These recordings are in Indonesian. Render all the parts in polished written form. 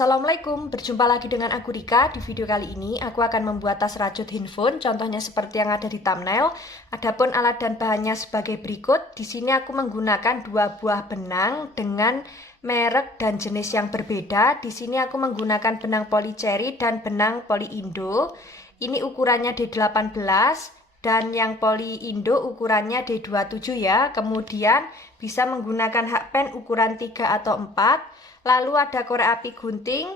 Assalamualaikum, berjumpa lagi dengan aku Rika. Di video kali ini aku akan membuat tas rajut handphone, contohnya seperti yang ada di thumbnail. Adapun alat dan bahannya sebagai berikut. Di sini aku menggunakan 2 buah benang dengan merek dan jenis yang berbeda. Di sini aku menggunakan benang poli cherry dan benang poli indo. Ini ukurannya D18 dan yang poli indo ukurannya D27 ya. Kemudian bisa menggunakan hakpen ukuran 3 atau 4. Lalu ada korek api gunting,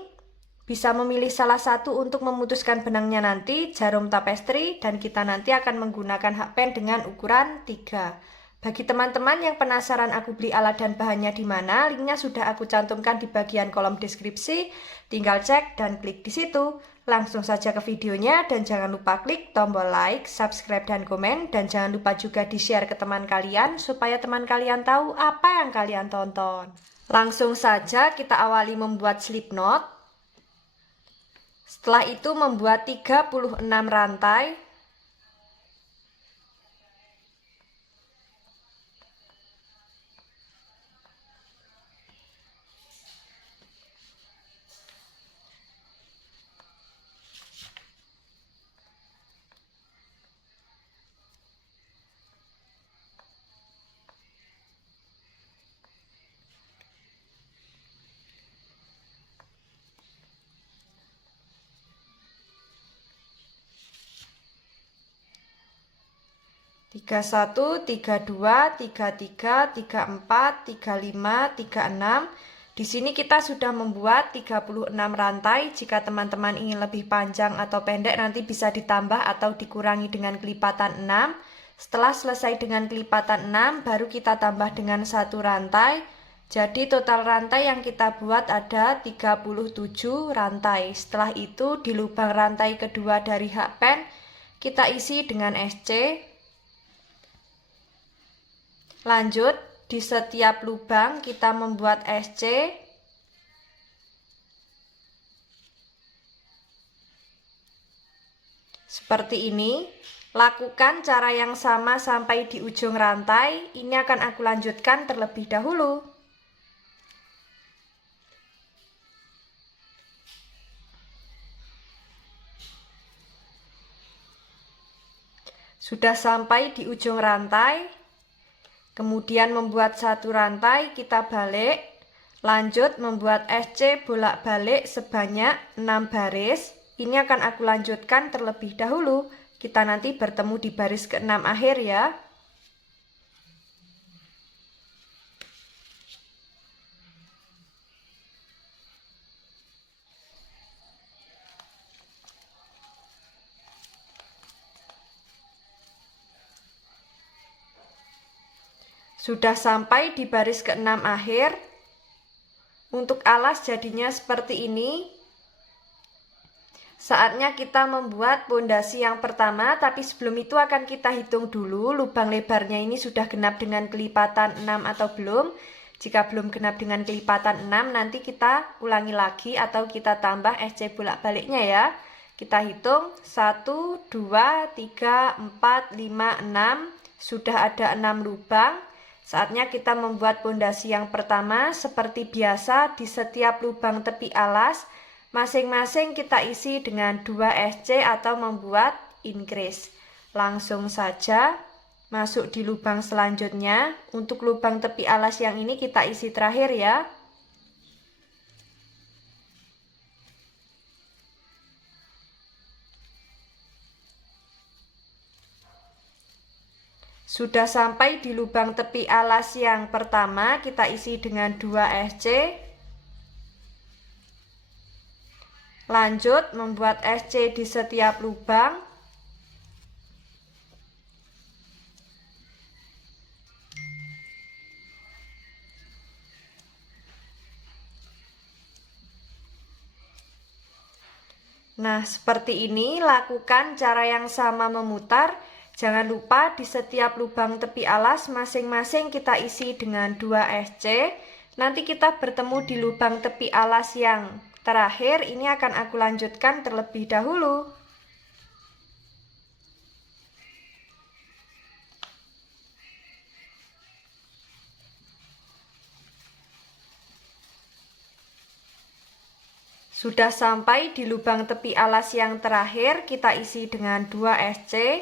bisa memilih salah satu untuk memutuskan benangnya nanti, jarum tapestri, dan kita nanti akan menggunakan hakpen dengan ukuran 3. Bagi teman-teman yang penasaran aku beli alat dan bahannya di mana, linknya sudah aku cantumkan di bagian kolom deskripsi, tinggal cek dan klik di situ. Langsung saja ke videonya dan jangan lupa klik tombol like, subscribe, dan komen, dan jangan lupa juga di-share ke teman kalian supaya teman kalian tahu apa yang kalian tonton. Langsung saja kita awali membuat slip knot. Setelah itu membuat 36 rantai. Tiga satu, 32, 33, 34, 35, 36. Di sini kita sudah membuat 36 rantai. Jika teman-teman ingin lebih panjang atau pendek nanti bisa ditambah atau dikurangi dengan kelipatan 6. Setelah selesai dengan kelipatan 6 baru kita tambah dengan 1 rantai. Jadi total rantai yang kita buat ada 37 rantai. Setelah itu di lubang rantai kedua dari hakpen kita isi dengan SC. Lanjut, di setiap lubang kita membuat SC. Seperti ini. Lakukan cara yang sama sampai di ujung rantai. Ini akan aku lanjutkan terlebih dahulu. Sudah sampai di ujung rantai. Kemudian membuat 1 rantai, kita balik, lanjut membuat SC bolak-balik sebanyak 6 baris. Ini akan aku lanjutkan terlebih dahulu. Kita nanti bertemu di baris ke-6 akhir ya. Sudah sampai di baris ke-6 akhir. Untuk alas jadinya seperti ini. Saatnya kita membuat pondasi yang pertama, tapi sebelum itu akan kita hitung dulu lubang lebarnya ini sudah genap dengan kelipatan 6 atau belum. Jika belum genap dengan kelipatan 6, nanti kita ulangi lagi atau kita tambah SC bolak-baliknya ya. Kita hitung 1, 2, 3, 4, 5, 6. Sudah ada 6 lubang. Saatnya kita membuat pondasi yang pertama. Seperti biasa di setiap lubang tepi alas masing-masing kita isi dengan 2 SC atau membuat increase. Langsung saja masuk di lubang selanjutnya. Untuk lubang tepi alas yang ini kita isi terakhir ya. Sudah sampai di lubang tepi alas yang pertama, kita isi dengan 2 SC. Lanjut membuat SC di setiap lubang. Nah, seperti ini, lakukan cara yang sama memutar. Jangan lupa di setiap lubang tepi alas masing-masing kita isi dengan 2 SC. Nanti kita bertemu di lubang tepi alas yang terakhir. Ini akan aku lanjutkan terlebih dahulu. Sudah sampai di lubang tepi alas yang terakhir, kita isi dengan 2 SC.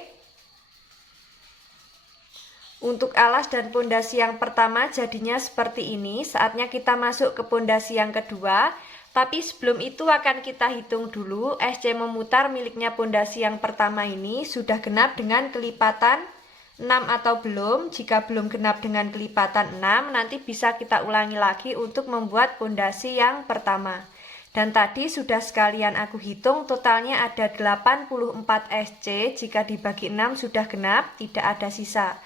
Untuk alas dan pondasi yang pertama jadinya seperti ini. Saatnya kita masuk ke pondasi yang kedua. Tapi sebelum itu akan kita hitung dulu SC memutar miliknya pondasi yang pertama ini sudah genap dengan kelipatan 6 atau belum. Jika belum genap dengan kelipatan 6, nanti bisa kita ulangi lagi untuk membuat pondasi yang pertama. Dan tadi sudah sekalian aku hitung, totalnya ada 84 SC. Jika dibagi 6 sudah genap, tidak ada sisa.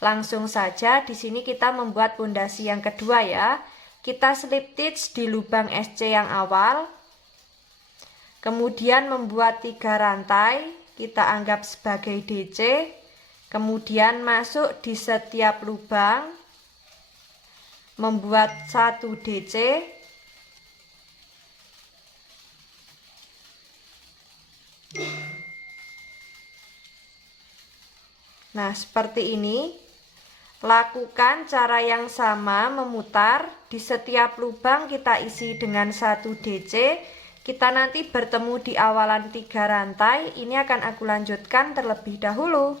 Langsung saja di sini kita membuat pondasi yang kedua ya. Kita slip stitch di lubang SC yang awal. Kemudian membuat 3 rantai, kita anggap sebagai DC. Kemudian masuk di setiap lubang, membuat 1 DC. Nah, seperti ini. Lakukan cara yang sama, memutar. Di setiap lubang kita isi dengan 1 DC. Kita nanti bertemu di awalan 3 rantai. Ini akan aku lanjutkan terlebih dahulu.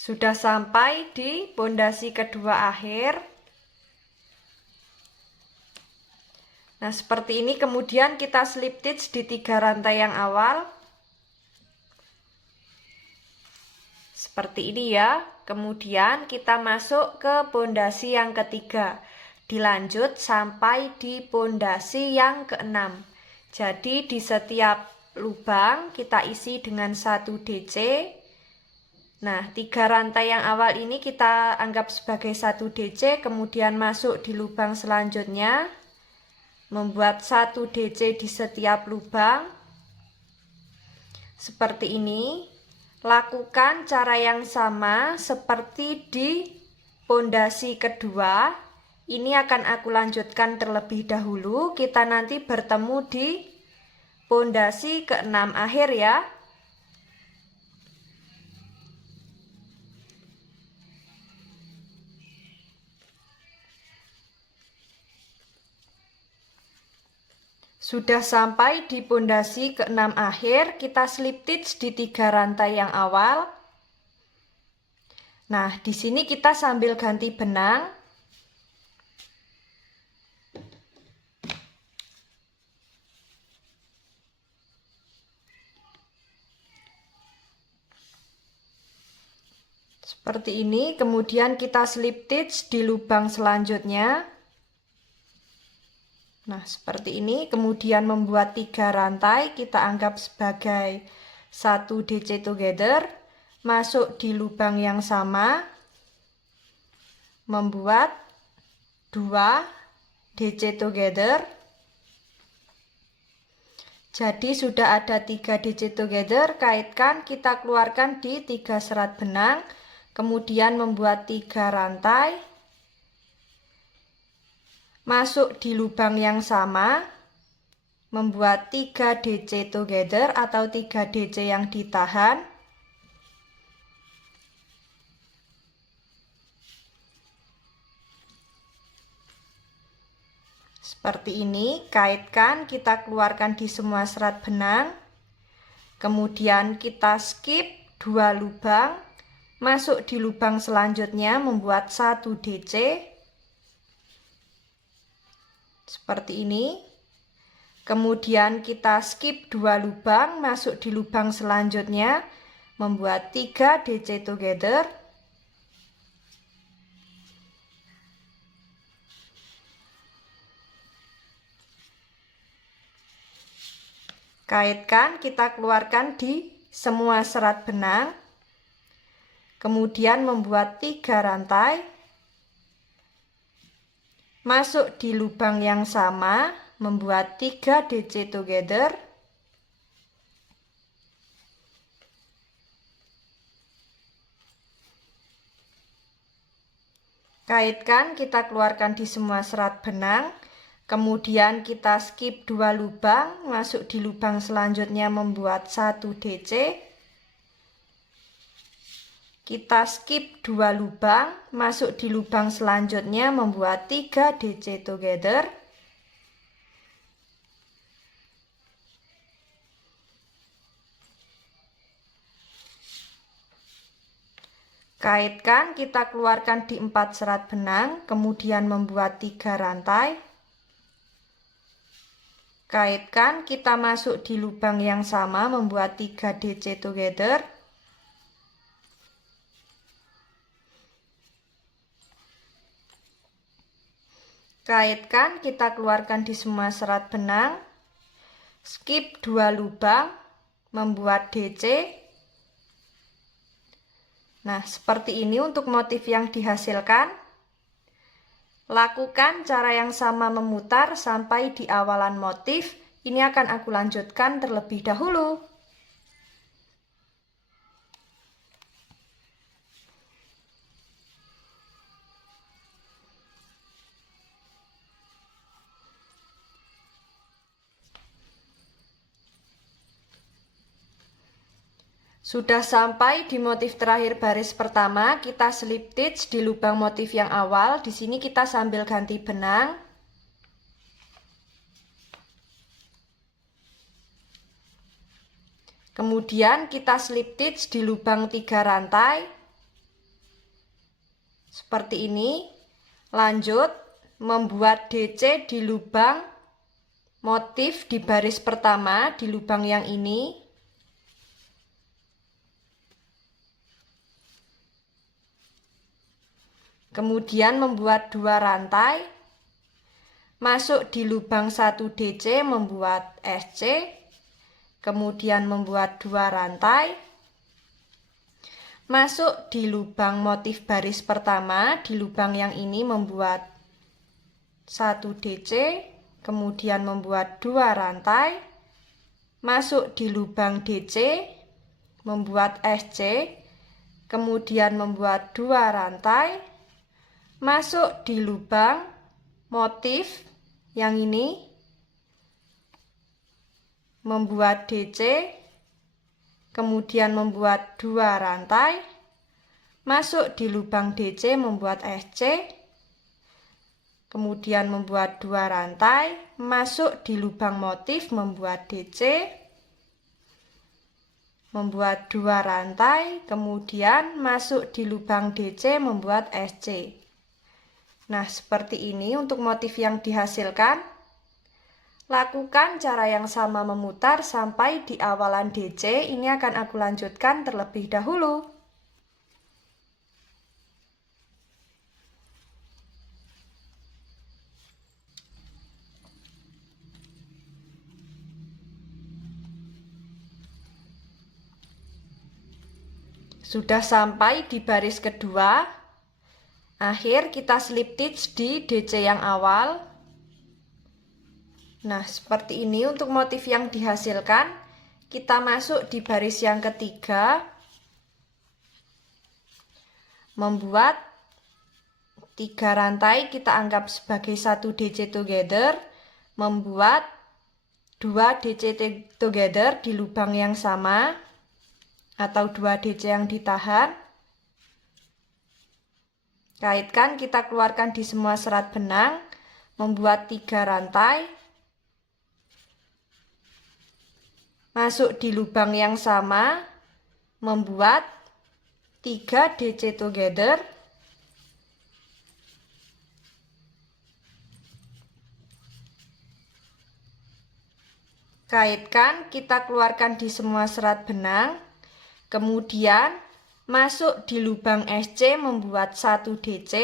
Sudah sampai di pondasi kedua akhir. Nah, seperti ini. Kemudian kita slip stitch di 3 rantai yang awal. Seperti ini ya. Kemudian kita masuk ke pondasi yang ketiga. Dilanjut sampai di pondasi yang keenam. Jadi di setiap lubang kita isi dengan 1 DC. Nah, 3 rantai yang awal ini kita anggap sebagai 1 DC, kemudian masuk di lubang selanjutnya, membuat 1 DC di setiap lubang. Seperti ini. Lakukan cara yang sama seperti di pondasi kedua. Ini akan aku lanjutkan terlebih dahulu. Kita nanti bertemu di pondasi keenam akhir ya. Sudah sampai di pondasi keenam akhir, kita slip stitch di 3 rantai yang awal. Nah, di sini kita sambil ganti benang. Seperti ini, kemudian kita slip stitch di lubang selanjutnya. Nah, seperti ini. Kemudian membuat 3 rantai, kita anggap sebagai 1 DC together. Masuk di lubang yang sama, membuat 2 DC together. Jadi sudah ada 3 DC together. Kaitkan, kita keluarkan di 3 serat benang. Kemudian membuat 3 rantai. Masuk di lubang yang sama, membuat 3 DC together atau 3 DC yang ditahan. Seperti ini. Kaitkan, kita keluarkan di semua serat benang. Kemudian kita skip 2 lubang, masuk di lubang selanjutnya, membuat 1 DC. Seperti ini. Kemudian kita skip 2 lubang, masuk di lubang selanjutnya, membuat 3 DC together. Kaitkan, kita keluarkan di semua serat benang. Kemudian membuat 3 rantai. Masuk di lubang yang sama, membuat 3 DC together. Kaitkan, kita keluarkan di semua serat benang. Kemudian kita skip 2 lubang, masuk di lubang selanjutnya, membuat 1 DC. kita skip 2 lubang, masuk di lubang selanjutnya membuat 3 DC together. Kaitkan, kita keluarkan di 4 serat benang, kemudian membuat 3 rantai. Kaitkan, kita masuk di lubang yang sama membuat 3 DC together. Kaitkan, kita keluarkan di semua serat benang. Skip 2 lubang, membuat DC. Nah, seperti ini untuk motif yang dihasilkan. Lakukan cara yang sama memutar sampai di awalan motif. Ini akan aku lanjutkan terlebih dahulu. Sudah sampai di motif terakhir baris pertama, kita slip stitch di lubang motif yang awal. Di sini kita sambil ganti benang. Kemudian kita slip stitch di lubang 3 rantai. Seperti ini. Lanjut membuat DC di lubang motif di baris pertama, di lubang yang ini. Kemudian membuat 2 rantai, masuk di lubang 1 DC membuat SC, kemudian membuat 2 rantai, masuk di lubang motif baris pertama, di lubang yang ini membuat 1 DC, kemudian membuat 2 rantai, masuk di lubang DC, membuat SC, kemudian membuat 2 rantai, masuk di lubang motif yang ini, membuat DC, kemudian membuat 2 rantai, masuk di lubang DC membuat SC, kemudian membuat 2 rantai, masuk di lubang motif membuat DC, membuat 2 rantai, kemudian masuk di lubang DC membuat SC. Nah, seperti ini untuk motif yang dihasilkan. Lakukan cara yang sama memutar sampai di awalan DC. Ini akan aku lanjutkan terlebih dahulu. Sudah sampai di baris kedua. Akhir kita slip stitch di DC yang awal. Nah, seperti ini untuk motif yang dihasilkan. Kita masuk di baris yang ketiga. Membuat 3 rantai, kita anggap sebagai 1 DC together. Membuat 2 DC together di lubang yang sama, atau 2 DC yang ditahan. Kaitkan, kita keluarkan di semua serat benang, membuat 3 rantai, masuk di lubang yang sama, membuat 3 DC together, kaitkan, kita keluarkan di semua serat benang, kemudian masuk di lubang SC membuat 1 DC,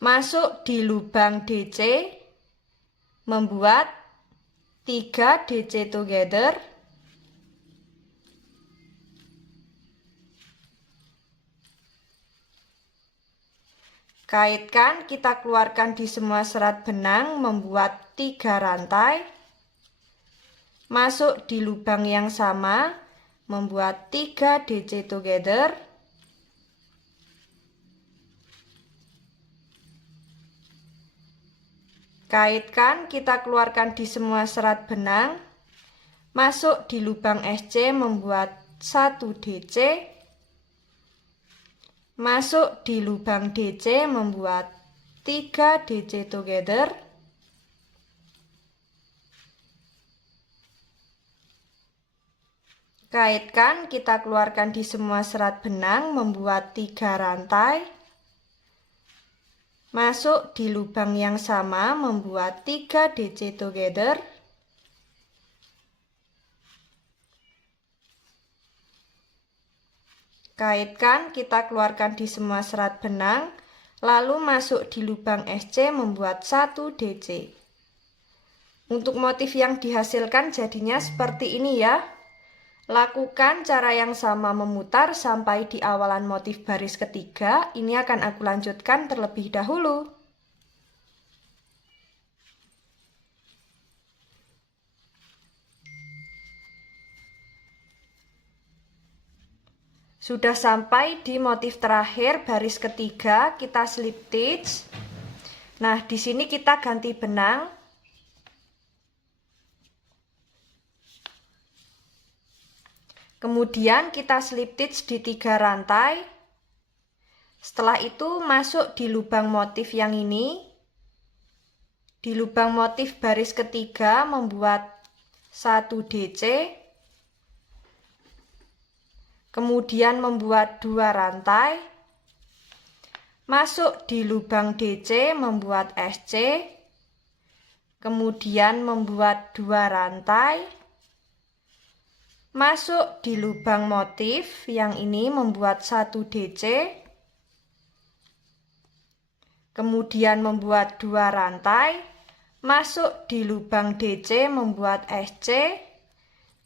masuk di lubang DC membuat 3 DC together, kaitkan, kita keluarkan di semua serat benang membuat 3 rantai, masuk di lubang yang sama membuat 3 DC together, kaitkan, kita keluarkan di semua serat benang, masuk di lubang SC membuat 1 DC, masuk di lubang DC membuat 3 DC together, kaitkan, kita keluarkan di semua serat benang membuat 3 rantai, masuk di lubang yang sama membuat 3 DC together, kaitkan, kita keluarkan di semua serat benang, lalu masuk di lubang SC membuat 1 DC. Untuk motif yang dihasilkan jadinya seperti ini ya. Lakukan cara yang sama memutar sampai di awalan motif baris ketiga. Ini akan aku lanjutkan terlebih dahulu. Sudah sampai di motif terakhir baris ketiga, kita slip stitch. Nah, di sini kita ganti benang. Kemudian kita slip stitch di 3 rantai. Setelah itu masuk di lubang motif yang ini. Di lubang motif baris ketiga membuat 1 DC. Kemudian membuat 2 rantai, masuk di lubang DC membuat SC, kemudian membuat 2 rantai, masuk di lubang motif yang ini membuat 1 DC, kemudian membuat 2 rantai, masuk di lubang DC membuat SC,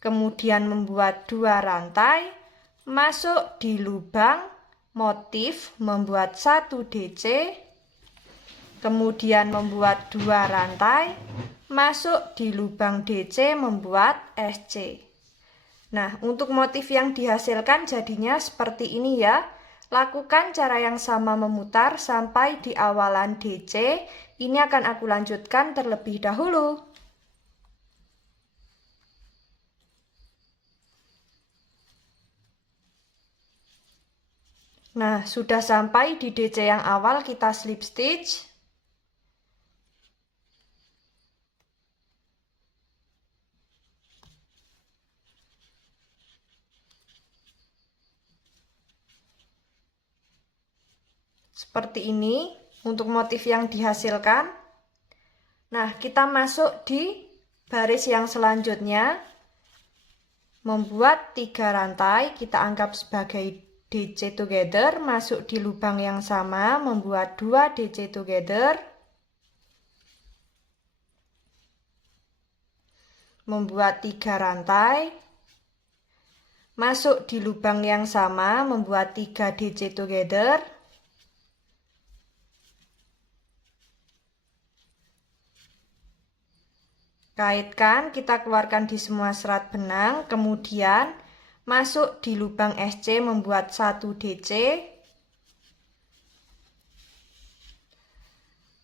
kemudian membuat 2 rantai, masuk di lubang motif membuat 1 DC, kemudian membuat 2 rantai, masuk di lubang DC membuat SC. Nah, untuk motif yang dihasilkan jadinya seperti ini ya. Lakukan cara yang sama memutar sampai di awalan DC. Ini akan aku lanjutkan terlebih dahulu. Nah, sudah sampai di DC yang awal, kita slip stitch. Seperti ini untuk motif yang dihasilkan. Nah, kita masuk di baris yang selanjutnya. Membuat 3 rantai, kita anggap sebagai DC together, masuk di lubang yang sama, membuat 2 DC together, membuat 3 rantai, masuk di lubang yang sama, membuat 3 DC together, kaitkan, kita keluarkan di semua serat benang, kemudian masuk di lubang SC membuat 1 DC,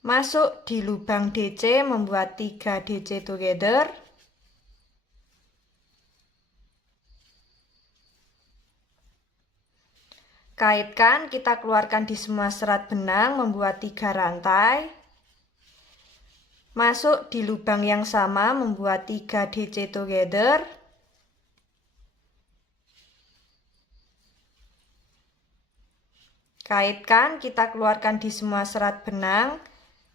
masuk di lubang DC membuat 3 DC together, kaitkan, kita keluarkan di semua serat benang membuat 3 rantai, masuk di lubang yang sama membuat 3 DC together, kaitkan, kita keluarkan di semua serat benang,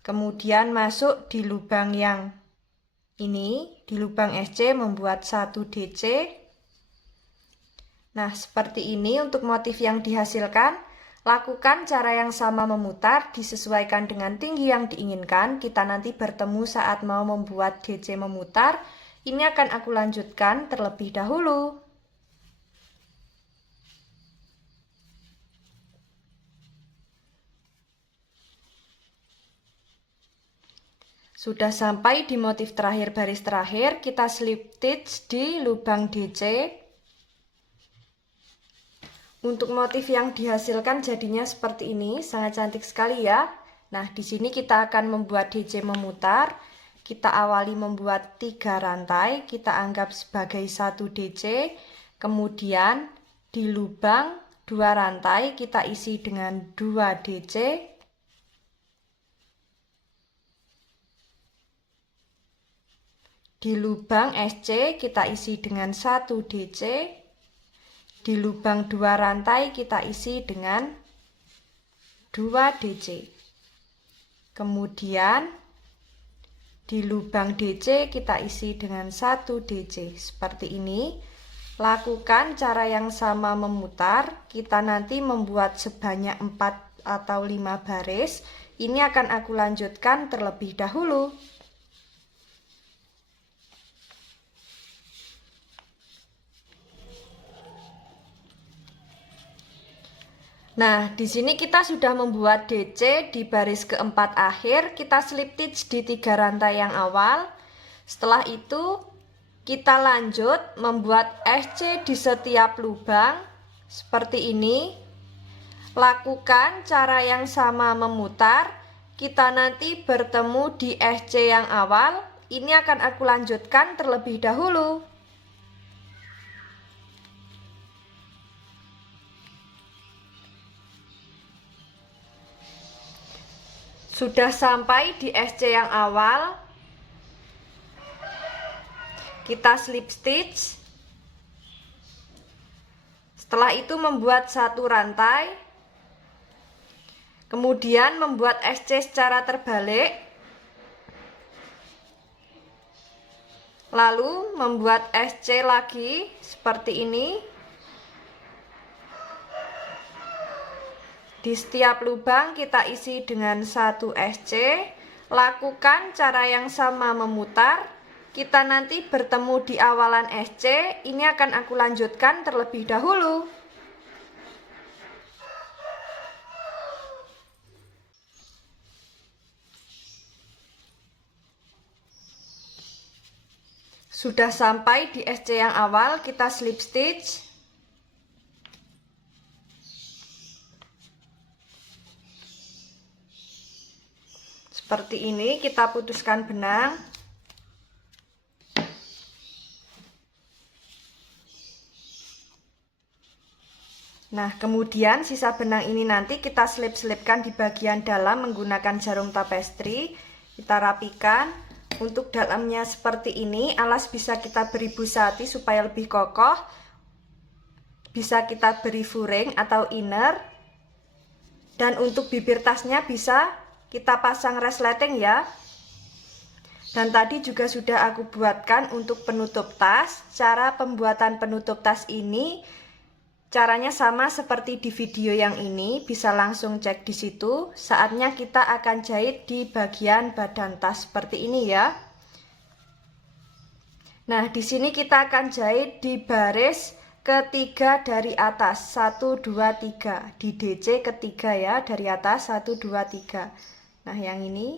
kemudian masuk di lubang yang ini, di lubang SC membuat 1 DC. Nah, seperti ini untuk motif yang dihasilkan. Lakukan cara yang sama memutar, disesuaikan dengan tinggi yang diinginkan. Kita nanti bertemu saat mau membuat DC memutar. Ini akan aku lanjutkan terlebih dahulu. Sudah sampai di motif terakhir baris terakhir, kita slip stitch di lubang DC. Untuk motif yang dihasilkan jadinya seperti ini, sangat cantik sekali ya. Nah, di sini kita akan membuat DC memutar. Kita awali membuat 3 rantai, kita anggap sebagai 1 DC. Kemudian di lubang 2 rantai kita isi dengan 2 DC. Di lubang SC kita isi dengan 1 DC. Di lubang 2 rantai kita isi dengan 2 DC. Kemudian di lubang DC kita isi dengan 1 DC. Seperti ini. Lakukan cara yang sama memutar. Kita nanti membuat sebanyak 4 atau 5 baris. Ini akan aku lanjutkan terlebih dahulu. Nah, di sini kita sudah membuat DC di baris keempat akhir. Kita slip stitch di 3 rantai yang awal. Setelah itu kita lanjut membuat SC di setiap lubang seperti ini. Lakukan cara yang sama memutar. Kita nanti bertemu di SC yang awal. Ini akan aku lanjutkan terlebih dahulu. Sudah sampai di SC yang awal. Kita slip stitch. Setelah itu membuat 1 rantai. Kemudian membuat SC secara terbalik. Lalu membuat SC lagi seperti ini. Di setiap lubang kita isi dengan 1 SC. Lakukan cara yang sama memutar. Kita nanti bertemu di awalan SC. Ini akan aku lanjutkan terlebih dahulu. Sudah sampai di SC yang awal, kita slip stitch. Seperti ini, kita putuskan benang. Nah, kemudian sisa benang ini nanti kita selip-selipkan di bagian dalam menggunakan jarum tapestri. Kita rapikan. Untuk dalamnya seperti ini, alas bisa kita beri busati supaya lebih kokoh. Bisa kita beri furing atau inner. Dan untuk bibir tasnya bisa kita pasang resleting ya. Dan tadi juga sudah aku buatkan untuk penutup tas. Cara pembuatan penutup tas ini caranya sama seperti di video yang ini, bisa langsung cek di situ. Saatnya kita akan jahit di bagian badan tas seperti ini ya. Nah, di sini kita akan jahit di baris ketiga dari atas, 1 2 3. Di DC ketiga ya, dari atas 1 2 3. Nah, yang ini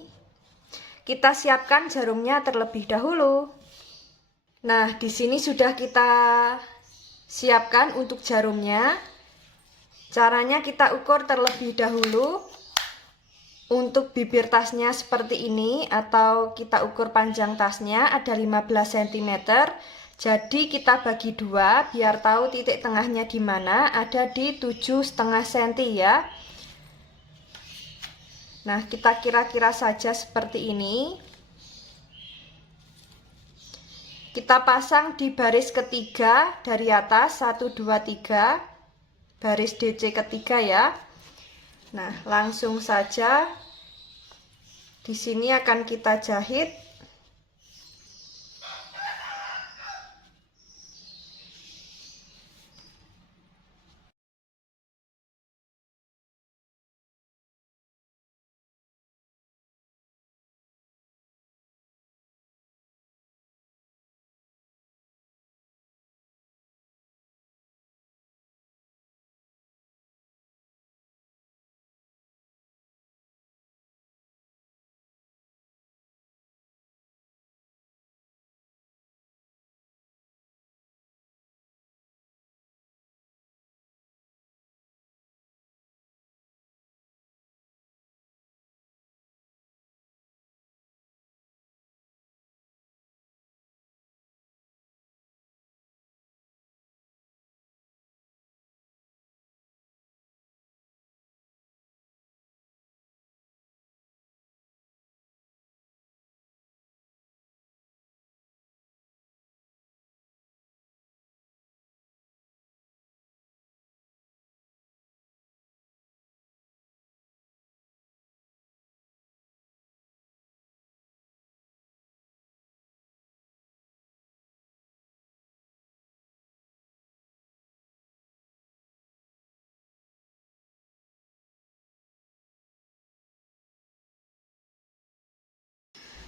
kita siapkan jarumnya terlebih dahulu. Nah, di sini sudah kita siapkan untuk jarumnya. Caranya kita ukur terlebih dahulu. Untuk bibir tasnya seperti ini, atau kita ukur panjang tasnya ada 15 cm. Jadi kita bagi 2 biar tahu titik tengahnya di mana, ada di 7,5 cm ya. Nah, kita kira-kira saja seperti ini. Kita pasang di baris ketiga dari atas, 1 2 3, baris DC ketiga ya. Nah, langsung saja di sini akan kita jahit.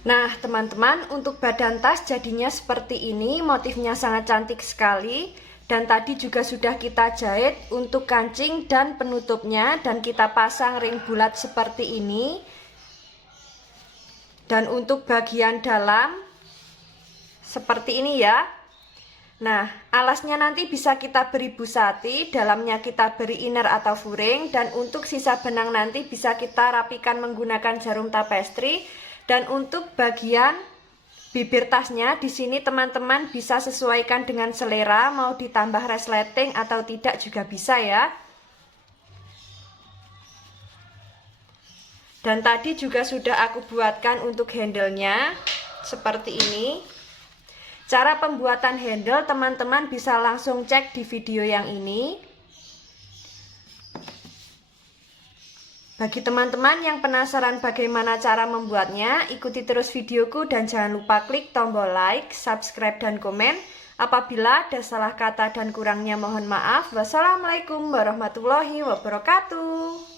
Nah, teman-teman, untuk badan tas jadinya seperti ini, motifnya sangat cantik sekali. Dan tadi juga sudah kita jahit untuk kancing dan penutupnya, dan kita pasang ring bulat seperti ini. Dan untuk bagian dalam seperti ini ya. Nah, alasnya nanti bisa kita beri busati, dalamnya kita beri inner atau furing, dan untuk sisa benang nanti bisa kita rapikan menggunakan jarum tapestri. Dan untuk bagian bibir tasnya di sini teman-teman bisa sesuaikan dengan selera, mau ditambah resleting atau tidak juga bisa ya. Dan tadi juga sudah aku buatkan untuk handle-nya seperti ini. Cara pembuatan handle teman-teman bisa langsung cek di video yang ini. Bagi teman-teman yang penasaran bagaimana cara membuatnya, ikuti terus videoku dan jangan lupa klik tombol like, subscribe, dan komen. Apabila ada salah kata dan kurangnya mohon maaf. Wassalamualaikum warahmatullahi wabarakatuh.